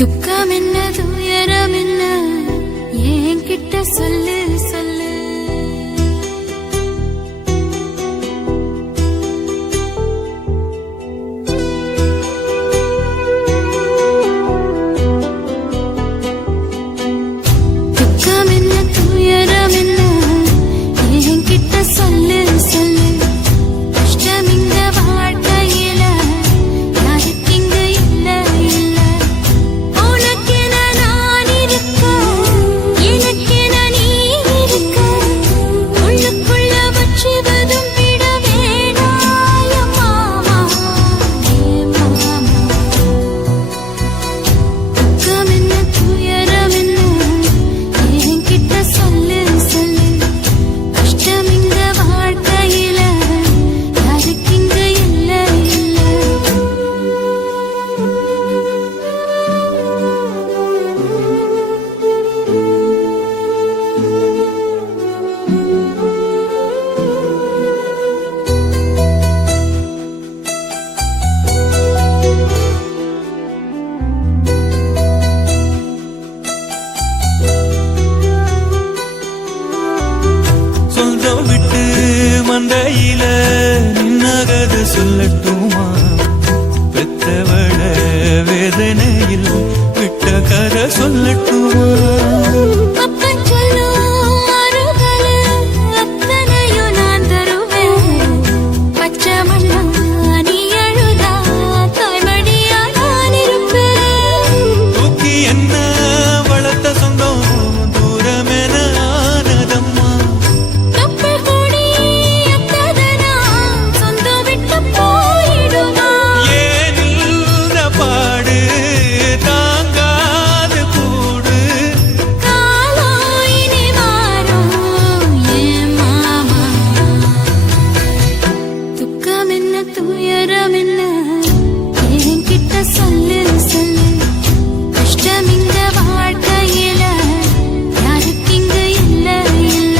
துக்கம் என்ன துயரம் என்ன என்கிட்ட சொல்லு சொல்லு. துக்கம் என்ன துயரம் என்ன என்கிட்ட சொல்லு சொல்லு. கஷ்டம் இங்க வாழ்க்கையில யாருக்கு இங்க இல்ல இல்ல. உனக்கென நான் இருக்க எனக்கென நீ இருக்க. உள்ளுக்குள்ள வச்சுவதும் விட வேணாய மாமா மாமா. துக்கம் என்ன துயரம் என்ன என்கிட்ட சொல்லு சொல்லு. கஷ்டம் இங்க வாழ்க்கையில யாருக்கு இங்க இல்ல இல்ல. சொந்தம் விட்டு மந்தையில நின்னகத சொல்லட்டுமா? பெத்தவள வேதனையில் விட்ட கதை சொல்லட்டுமா? அப்பன் சொல்லும் அருகல அத்தனையும் நான் தருவேன். பச்சை மண்ணா நீ அழுதா தாய்மடியா நான் இருப்பேன். தூக்கி என்ன வளர்த்த சொந்தம் தூரமென ஆனதம்மா. தொப்புள் கொடி அத்ததனா சொந்தம் விட்டு போயிடுமா? ஏன் இந்த பாடு தாங்காது கூடு. காலம் இனி மாறும் என் மாமா. துக்கம் என்ன துயரம் என்ன என்கிட்ட சொல்லு சொல்லு. கஷ்டம் இங்க வாழ்க்கையில யாருக்கு இங்க இல்ல இல்ல.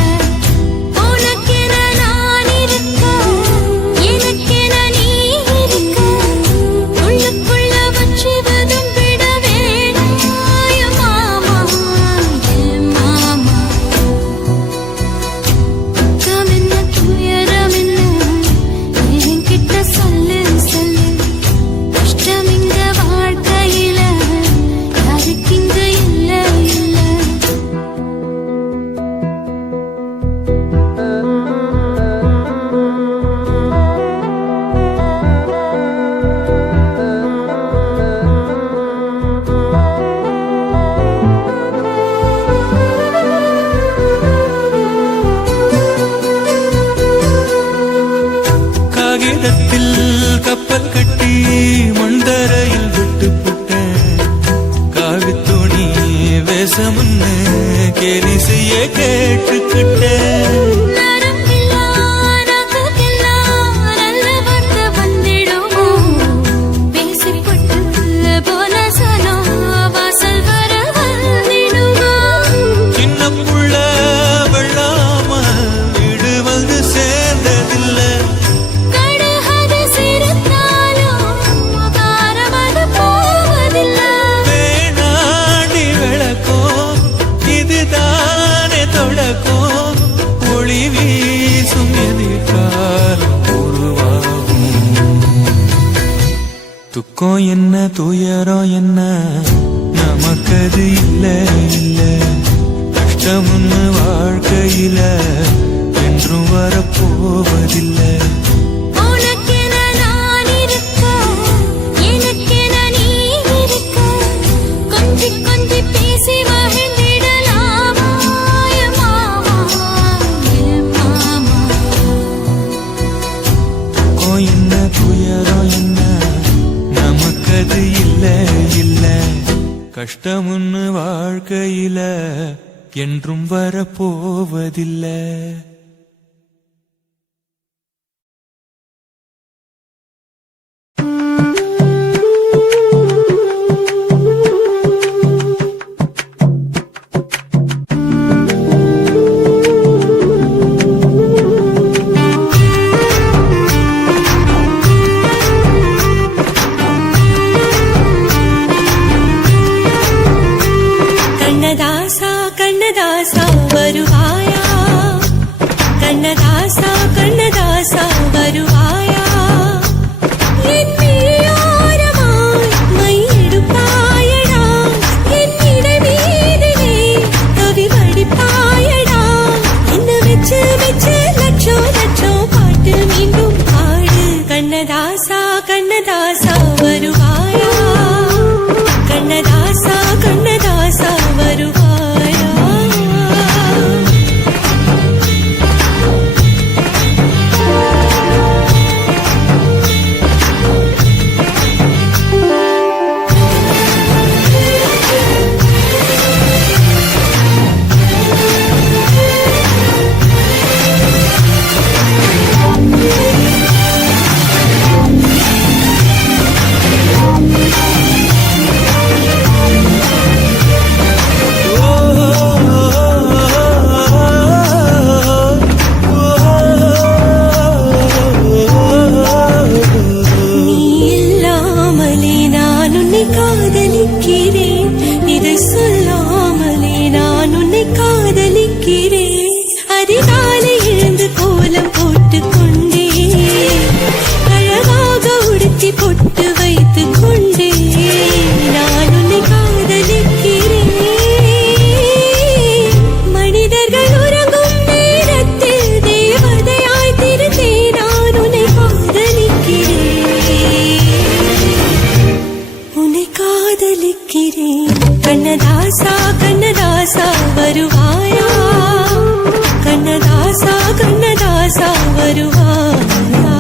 உனக்கென நான் இருக்க எனக்கென நீ இருக்க. உள்ளுக்குள்ள வச்சுவதும் விட வேணாய மாமா என் மாமா. துக்கம் என்ன துயரம் என்ன என்கிட்ட சொல்லு சொல்லு. கஷ்டம் இங்க வாழ்க்கையில யாருக்கு இங்க இல்ல இல்ல. காகிதத்தில் கப்பல் கட்டி மண்டரையில் விட்டு புட்டேன். காவித்துணி வேஷமுன்னு கேலி செய்ய கேட்டுக்கிட்டேன். நரம்பில்லா நகைக்கெல்லாம் நல்ல வார்த்தை வந்திடுமோ? பேசிப்பட்டு போன சனம் வாசல் வர வந்திடுமோ? சின்ன புள்ள வெள்ளாம வீடு வந்து சேர்ந்ததில்லை. கடுகது சிரித்தாலும் காரமது போவதில்லை. வேணாண்டி விளக்கும் இதுதானே தொடக்கும். ஒளி வீசும் எதிர்காலம் உருவாகும். துக்கம் என்ன துயரம் என்ன நமக்கது இல்ல இல்ல. கஷ்டம்னு வாழ்க்கையில என்றும் வரப்போவதில்லை. உனக்கென நான் இருக்க எனக்கென நீ இருக்க. கொஞ்சி கொஞ்சி பேசி மகிழ்ந்திடலாமா என் மாமா என் மாமா. துக்கம் என்ன துயரம் என்ன நமக்கது இல்ல இல்ல. கஷ்டம்னு வாழ்க்கையில என்றும் வரப்போவதில்லை. கண்ணதாசா வருவாயா என் விழியோரமாய் மையெடுப்பாயடா என் இடை மீதிலே கவி வடிப்பாயடா என்ன வெச்சு வெச்சு லட்சம் லட்சம் பாட்டு மீண்டும் பாடு கண்ணதாசா கண்ணதாசா வருவாயா கண்ணதாசா கண்ணதாசா வருவாயா நீ இல்லாமலே நான் உன்னை காதலிக்கிறேன் இதை சொல்லாமலே நான் உன்னை காதலிக்கிறேன் அதிகாலை எழுந்து கோலம் போட்டுக் கொண்டே அழகாக உடுத்தி பொட்டு வைத்துக் கொண்டே நான் உன்னை காதலிக்கிறேன் மனிதர்கள் உறங்கும் நேரத்தில் தேவதையாய் திருந்தே நான் உன்னை காதலிக்கிறேன் உன்னை காதலிக்கிறேன் கண்ணதாசா கண்ணதாசா வருவாயா கண்ணதாசா கண்ணதாசா வருவாயா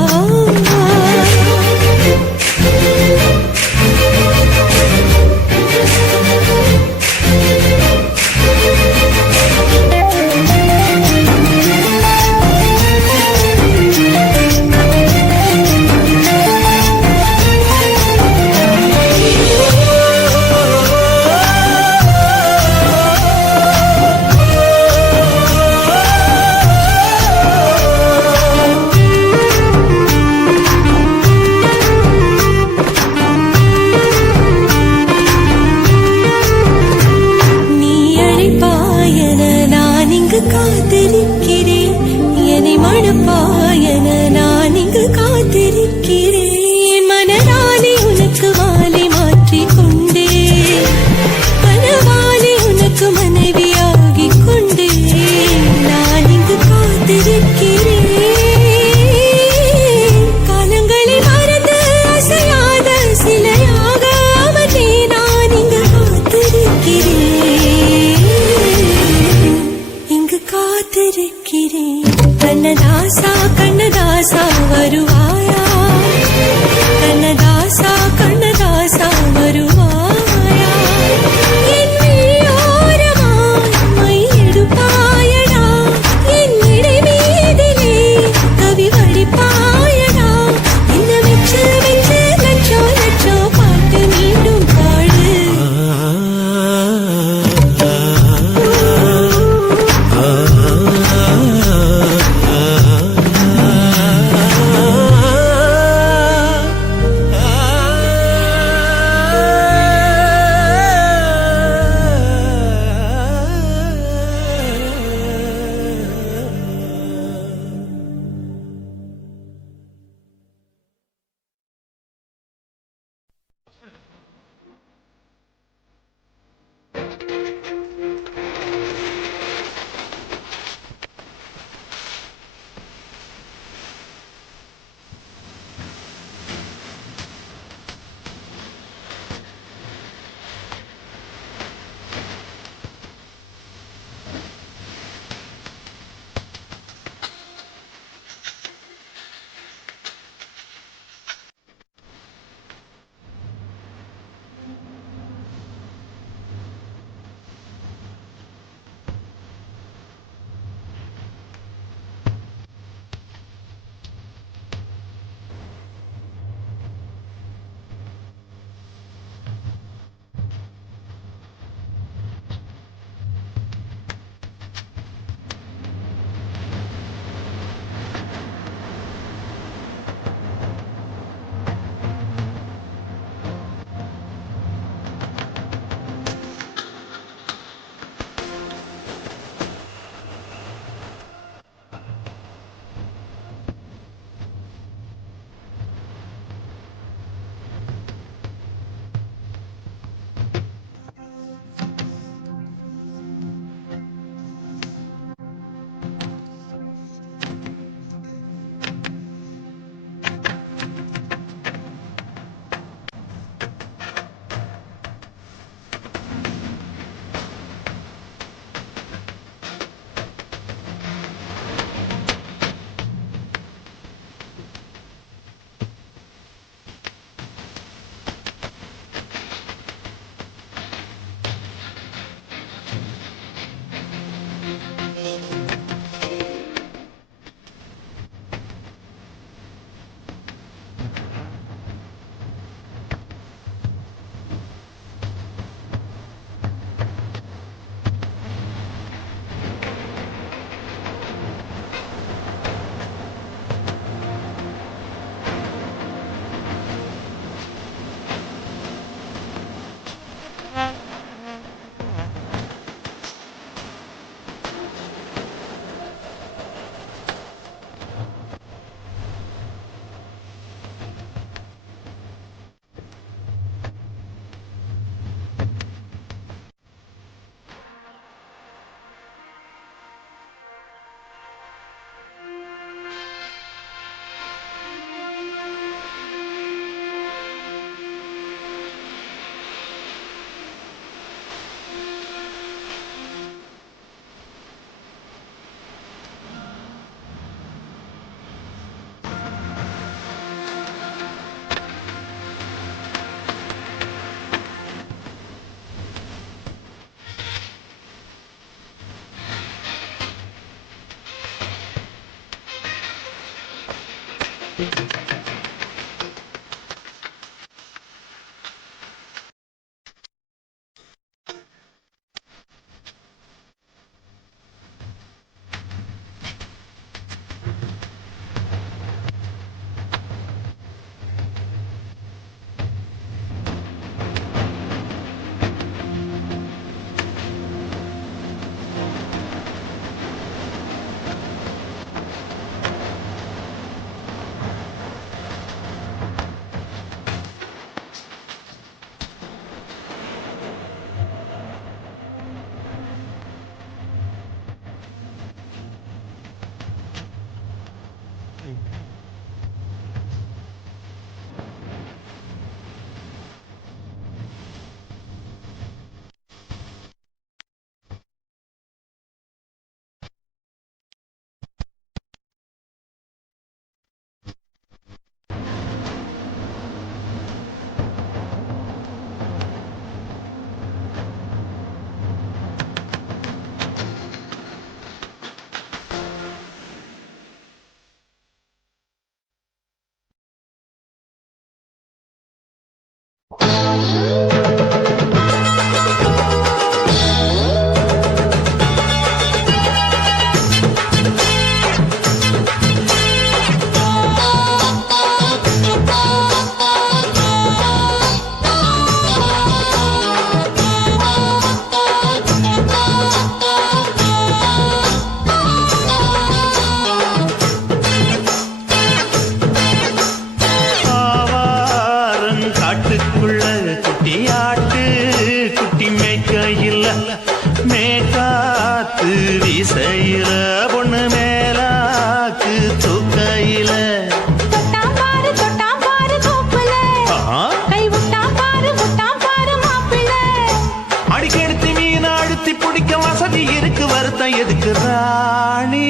எதுக்கு ராணி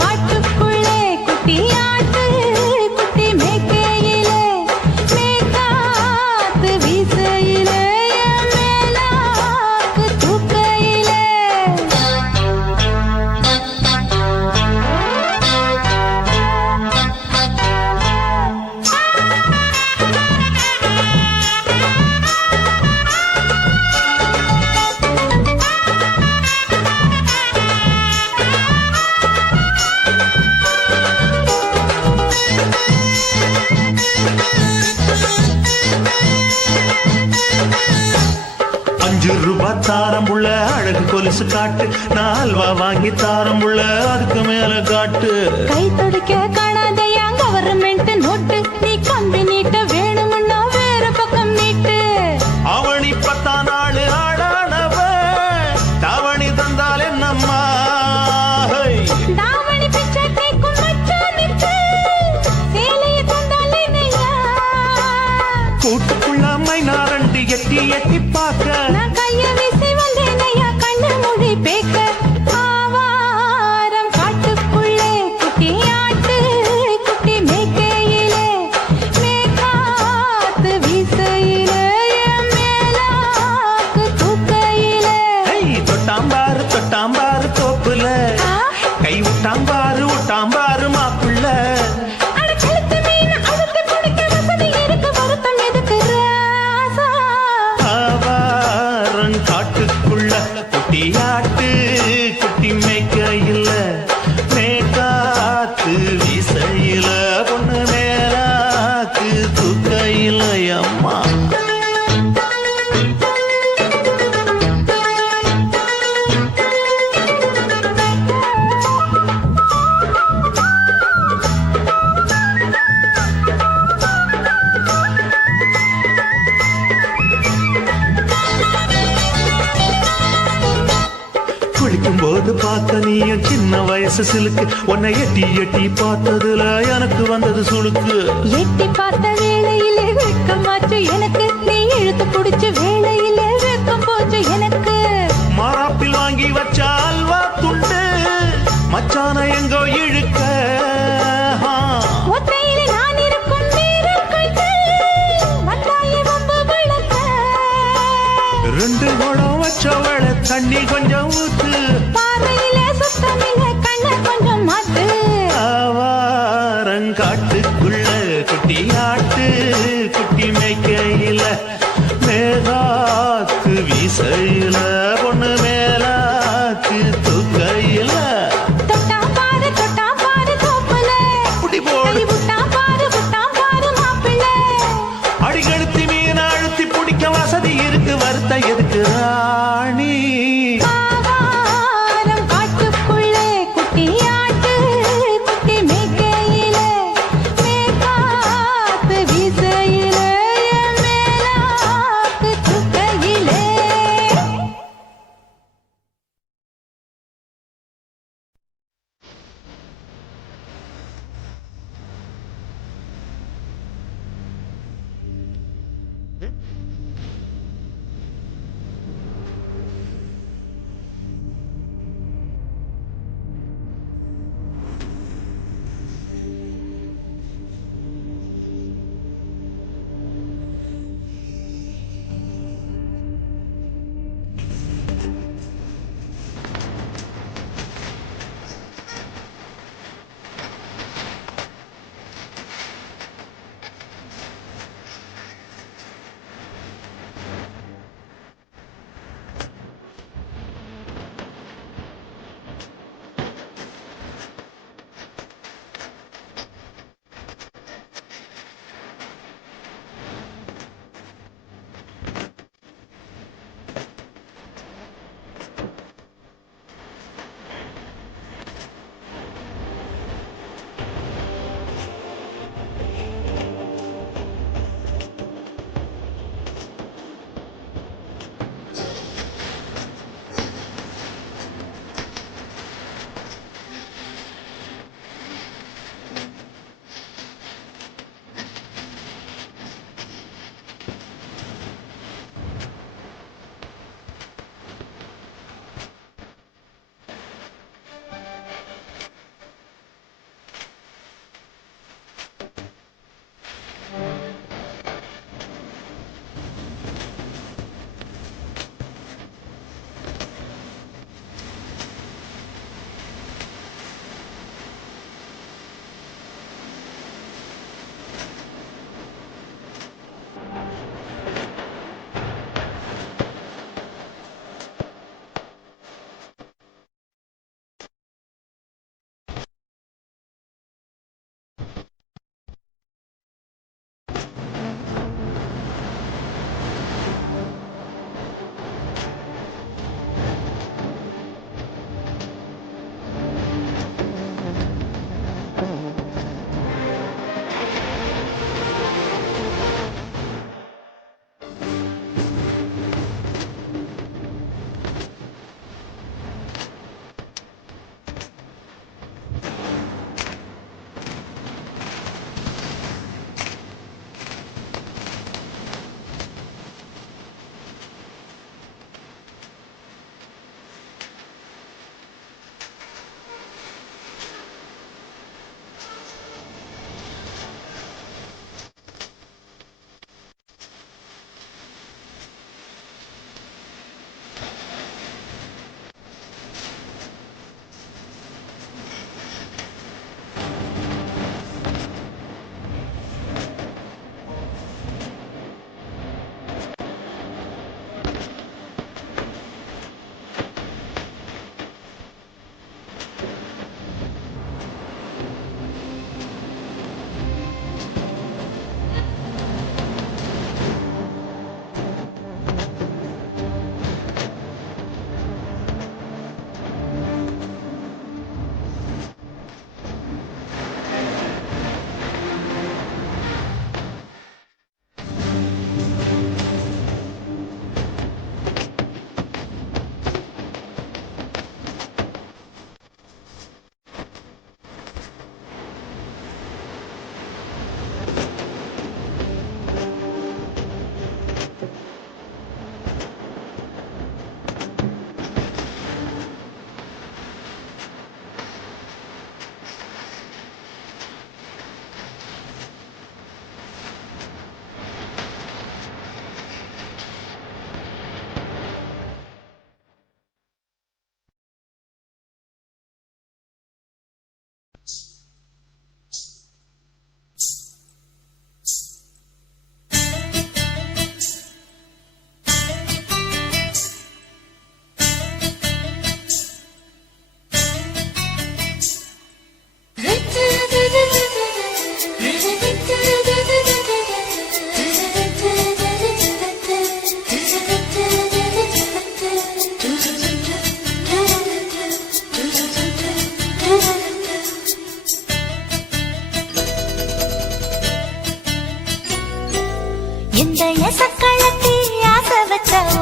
காட்டுக்குள்ளே குட்டியாட்டு குட்டி மேய்க்கையிலே மேய்காத்து வீசையிலே மேலாக்கு தூக்கையிலே ₹5 தாரம்புள்ள அழகு கொலுசு காட்டு, நான் அல்வா வாங்கி தாரம்புள்ள அதுக்கு மேல காட்டு. கை துடிக்க காணாதையா கவர்மெண்ட் நோட்டு, நீ கம்பி நீட்ட வேணும்னா வேற பக்கம் நீட்டு. அவனி 10 நாள் ஆடானவ தாவணி தந்தால் என்னம்மா, தாவணி பிச்சை கேக்கும் மச்சானுக்கு சேலையை தந்தால் என்னையா. கூட்டுக்குள்ள மைனாரண்டி எட்டி எட்டி பார்க்க, நான் கைய வீசி வந்தேனையா கண்ணு மொழி பேக்க. ஆவாரம் காட்டுக்குள்ளே குட்டியாட்டு குட்டி மேய்க்கையிலே மேய்காத்து வீசையிலே மேலாக்கு தூக்கையிலே. தொட்டாம்பாரு தோப்புல கை விட்டாம்பாரு மாப்புள்ள. அட கழுத்து மீன் அழுத்து குடிக்க வசதி இருக்கு, வருத்தம் எதுக்கு ராசா. ஆவாரம் காட்டுக்குள்ள குட்டியாட்டு குட்டி மேய்க்கையில மேய்காத்து வீசையில பொண்ணு மேலாக்கு தூக்கையில அம்மா. குளிக்கும் போது பார்த்த நீயும் சின்ன வயசு சிலுக்கு, உன்னை எட்டி எட்டி பார்த்ததுல எனக்கு வந்தது சுளுக்கு. எட்டி பார்த்த வேளையிலே வெட்கமாச்சு எனக்கு, நீ இழுத்து பிடிச்ச வேளையிலே வெட்கம் போச்சு எனக்கு. மாறாப்பில் வாங்கி வச்ச அல்வா துண்டு மச்சான எங்கோ இழுக்க. ஒத்தையிலே நான் இருக்கும் நேரம் கண்டு வந்தாயே வம்பு விளக்க. 2 குடம் வச்சவள தண்ணி கொஞ்சம் ஊத்து, பாறையிலே சுத்தமில்லை கண்ண கொஞ்சம் மாத்து. ஆவா மேலாக்கு வீசையில பொண்ணு மேலாக்கு தூக்கையில தொட்டா பாரு தோப்புல அப்படி போடு விட்டா பாரு மாப்பிள்ளை அடிகழுத்தி மீன் அழுத்தி பிடிக்க வசதி இருக்கு வருத்த எதுக்கு ராணி ஆவாரம் காட்டுக்குள்ளே குட்டியாட்டு குட்டி மேய்க்கையில மேற்காத்து வீசையில என் மேலாக்கு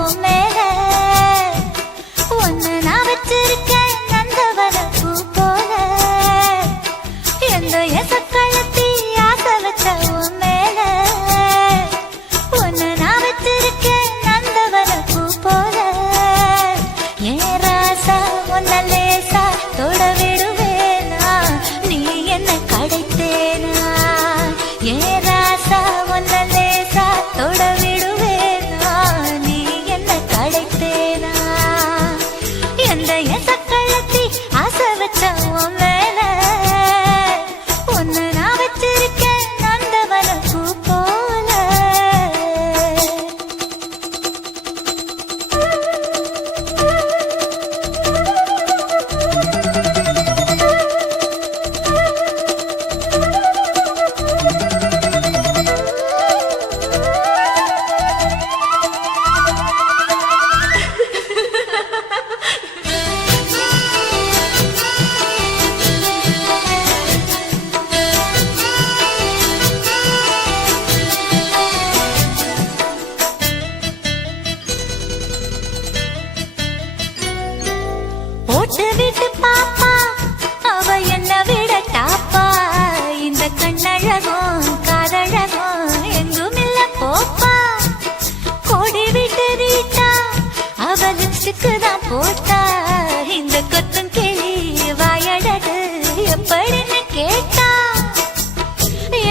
உன் மேல ஒன்னு நான் வச்சிருக்கேன் நந்தவன பூ போல எந்த எசக்கழத்தி ஆசை வச்ச உன் மேல ஒன்னு நான் வச்சிருக்கேன் நந்தவன பூ போல ஏன் ராசா ஒன்ன லேசா தொட விடுவேனா நீ என்ன கடைத்தேனா ஏன் ராசா ஒன்ன லேசா தொட விடுவேனா நீ என்ன கடைத்தேனா எந்த எசக்கழத்தி ஆசை வச்ச உன் மேல ஒன்னு நான் வச்சிருக்கேன் நந்தவன பூ போல ஓட்டு விட்டு பாப்பா அவ என்ன விட டாப்பா இந்த கண்ணழகும் காதழகும் எங்கும் இல்ல போப்பா கோடி விட்டு ரீட்டா அவ லிப்ஸ்டிக்கு தான் போட்டா இந்த கொத்தும் கிளி வாயழகு எப்படின்னு கேட்டா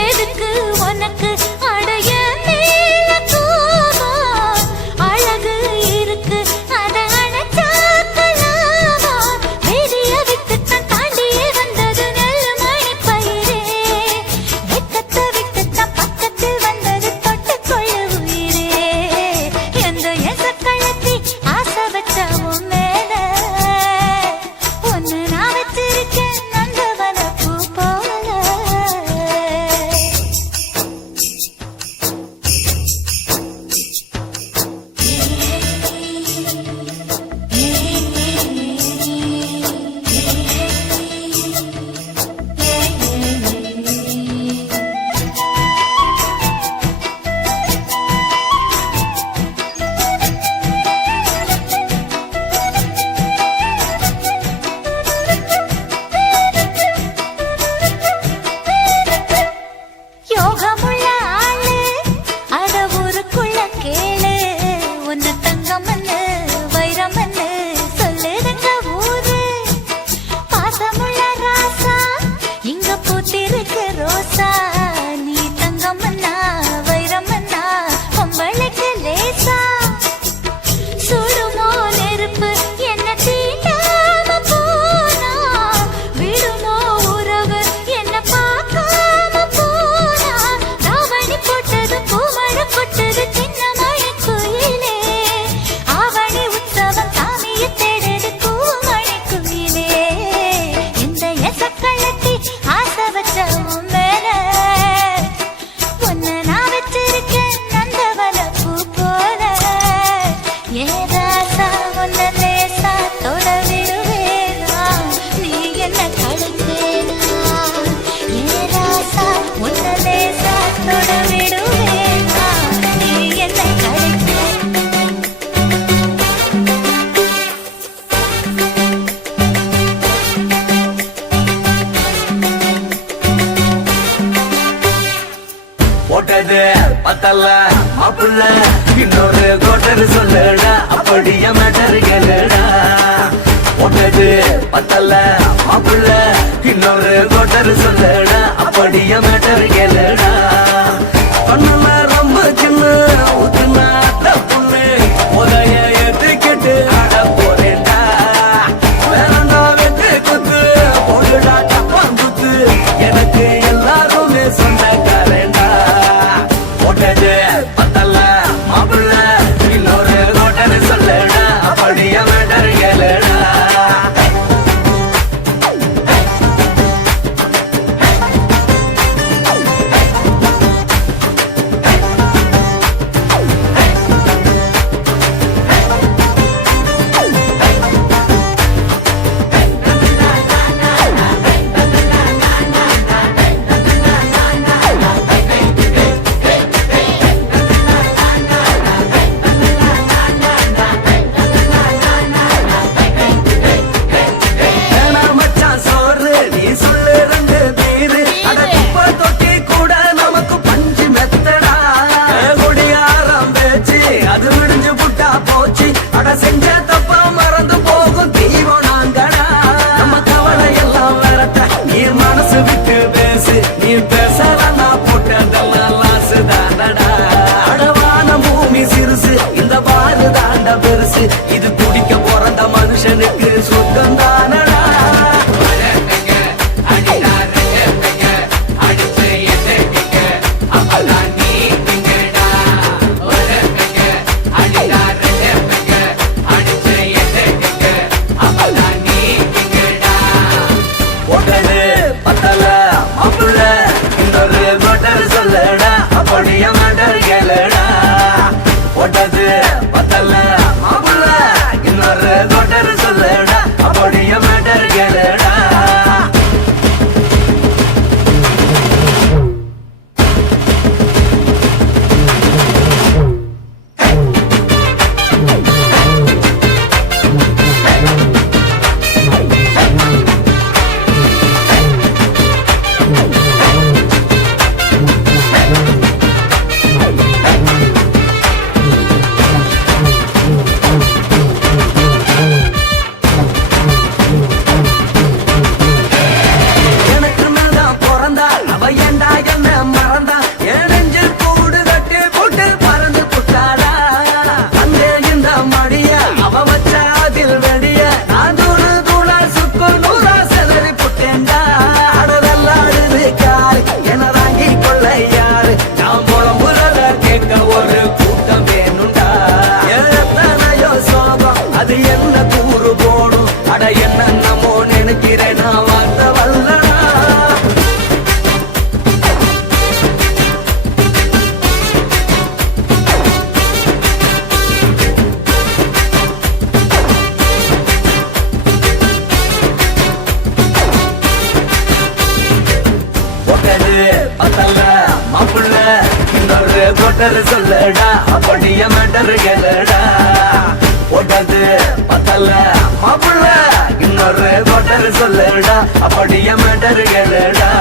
எதுக்கு உனக்கு அடைய மேல கோபம் அழகு இருக்கு அத அணைச்சாக்கலாமா வெளிய விட்டுத்தான் தாண்டியே வந்தது நெல் மணி பயிரே வெக்கத்தை விட்டுத்தான் பக்கத்தில் வந்தது தொட்டு கொள்ள உயிரே எந்த எசக்கழத்தி ஆசை வச்ச உன் மேல ஒன்னு நான் வச்சிருக்கேன் நந்தவன பூ போல யோகமுள்ள ஆளு அட ஊருக்குள்ள கேளு ஒன்னு தங்கமன்னு வைரமன்னு சொல்லுதுங்க ஊரு பாசமுள்ள ராசா இங்க பூத்திருக்கு ரோசா நீ தங்கமன்னா வைரமன்னா பொம்பளைக்கு லேசா சுடுமோ நெருப்பு என்ன தீண்டாம போனா விடுமோ உறவு என்ன பார்க்காம போனா தாவணி போட்டது பூமழை கொட்டது சின்ன மழை குயிலே ஆவணி உற்சவம் சாமியை தேடுது பூமழை குயிலே இந்த எசக்கழத்தி ஆசை வச்ச உன் மேல ஒன்னு நான் வச்சிருக்கேன் நந்தவன பூ போல ஏராசா ஒன்ன லேசா தொட விடுவேனா நீ என்ன கழுத்தேனா ஏராசா ஒன்ன லேசா தொட விடுவேனா நீ என்ன கழுத்தேனா போட்டது பத்தல்ல மாப்புள்ள இன்னொரு கோட்டர் சொல்லுடா அப்படியே மேட்டர் கேளுடா போட்டது பத்தல்ல மாப்புள்ள இன்னொரு கோட்டர் சொல்லுடா அப்படியே மேட்டர் கேளுடா கண்ணுல ரொம்ப சின்ன ஊத்துனா தப்புன்னு உதய ஏத்துக்கிட்டு ஆட போறேன்டா வேறண்டா வெட்டு குத்து போடுடா டப்பான் குத்து எனக்கு எல்லாருமே சொந்தக்காரேண்டா போட்டது பத்தல்ல மாப்புள்ள இன்னொரு கோட்டன்னு சொல்லுடா அப்படியே மேட்டர் கேளுடா கோட்டர் சொல்லுடா அப்படியே மேட்டர் கேளுடா போட்டது பத்தல மாப்பிள்ள இன்னொரு கோட்டர் சொல்லுடா அப்படியே மேட்டர் கேளுடா